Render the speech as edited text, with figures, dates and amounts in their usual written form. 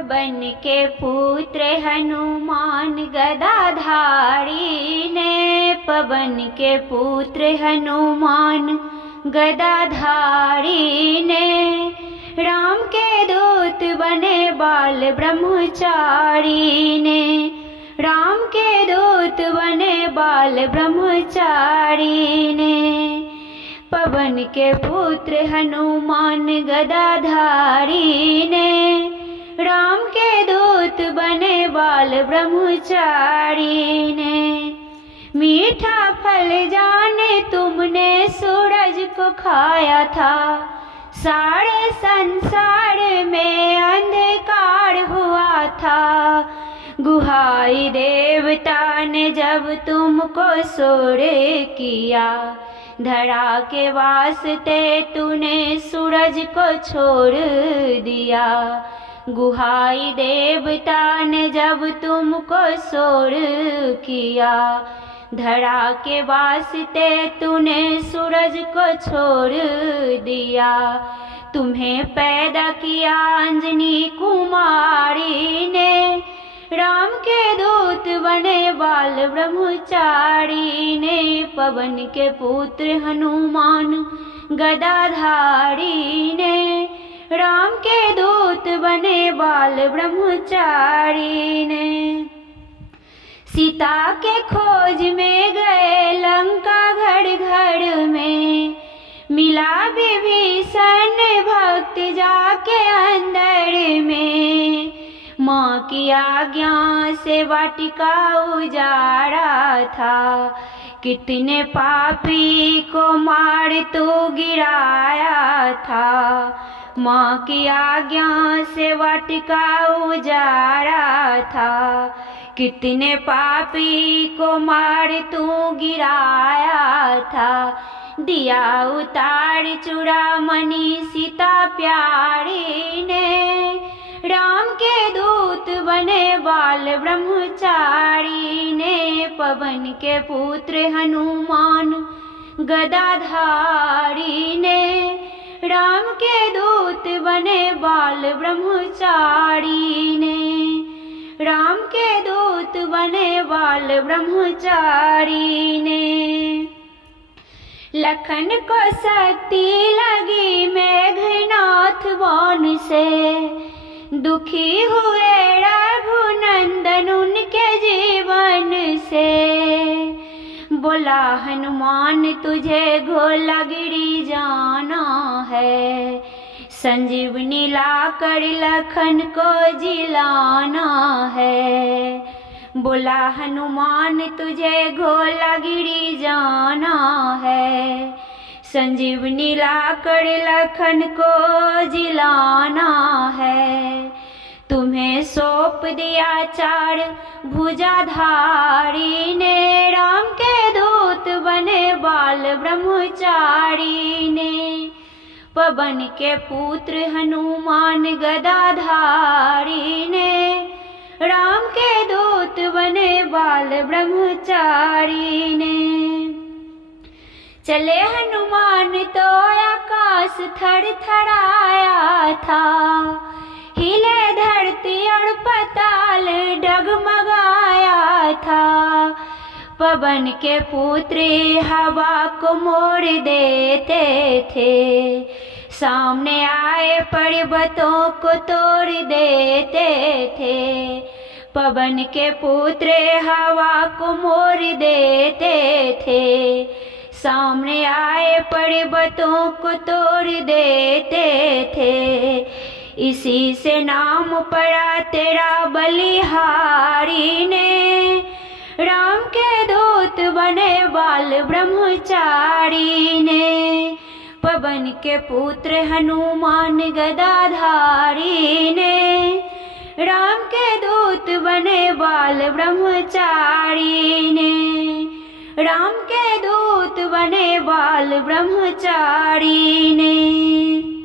पवन के पुत्र हनुमान गदाधारी ने, पवन के पुत्र हनुमान गदाधारी ने, राम के दूत बने बाल ब्रह्मचारी ने, राम के दूत बने बाल ब्रह्मचारी ने। पवन के पुत्र हनुमान गदाधारी ने, राम के दूत बने बाल ब्रह्मचारी ने। मीठा फल जाने तुमने सूरज को खाया था, सारे संसार में अंधकार हुआ था। गुहाई देवता ने जब तुमको सोरे किया, धरा के वास्ते तूने सूरज को छोड़ दिया। गुहाई देवता ने जब तुमको सोर किया, धरा के वास्ते तूने सूरज को छोड़ दिया। तुम्हें पैदा किया अंजनी कुमारी ने, राम के दूत बने बाल ब्रह्मचारी ने। पवन के पुत्र हनुमान गदाधारी ने, राम के दूत बने बाल ब्रह्मचारी ने। सीता के खोज में गए लंका घर घर में, मिला विभीषण भक्त जाके अंदर में। माँ की आज्ञा से वाटिका उजाड़ा था, कितने पापी को मार तू गिराया था। माँ की आज्ञा से वाटिका उजाड़ा था, कितने पापी को मार तू गिराया था। दिया उतार चूड़ामणि सीता प्यारी ने, राम के दूत बने बाल ब्रह्मचारी ने। पवन के पुत्र हनुमान गदाधारी ने, राम के दूत बने बाल ब्रह्मचारी ने। राम के दूत बने बाल ब्रह्मचारी ने। लखन को शक्ति लगी मेघनाथ वन से, दुखी हुए रघुनंदन उनके जीवन से। बोला हनुमान तुझे घोलागिरी जाना है, संजीवनी लाकर लखन को जिलाना है। बोला हनुमान तुझे घोलागिरी जाना है, संजीवनी लाकर लखन को जिलाना है। तुम्हें सौंप दिया चार भुजाधारी ने, राम के दूत बने बाल ब्रह्मचारी ने। पवन के पुत्र हनुमान गदाधारी ने, राम के दूत बने बाल ब्रह्मचारी ने। चले हनुमान तो आकाश थर थराया था, हिले धरती और पताल डगमगाया था। पवन के पुत्र हवा को मोड़ देते थे, सामने आए पर्वतों को तोड़ देते थे। पवन के पुत्र हवा को मोड़ देते थे, सामने आए पर्वतों को तोड़ देते थे। इसी से नाम पड़ा तेरा बलिहारी ने, राम के दूत बने बाल ब्रह्मचारी ने। पवन के पुत्र हनुमान गदाधारी ने, राम के दूत बने बाल ब्रह्मचारी ने। राम के दूत बने बाल ब्रह्मचारी ने।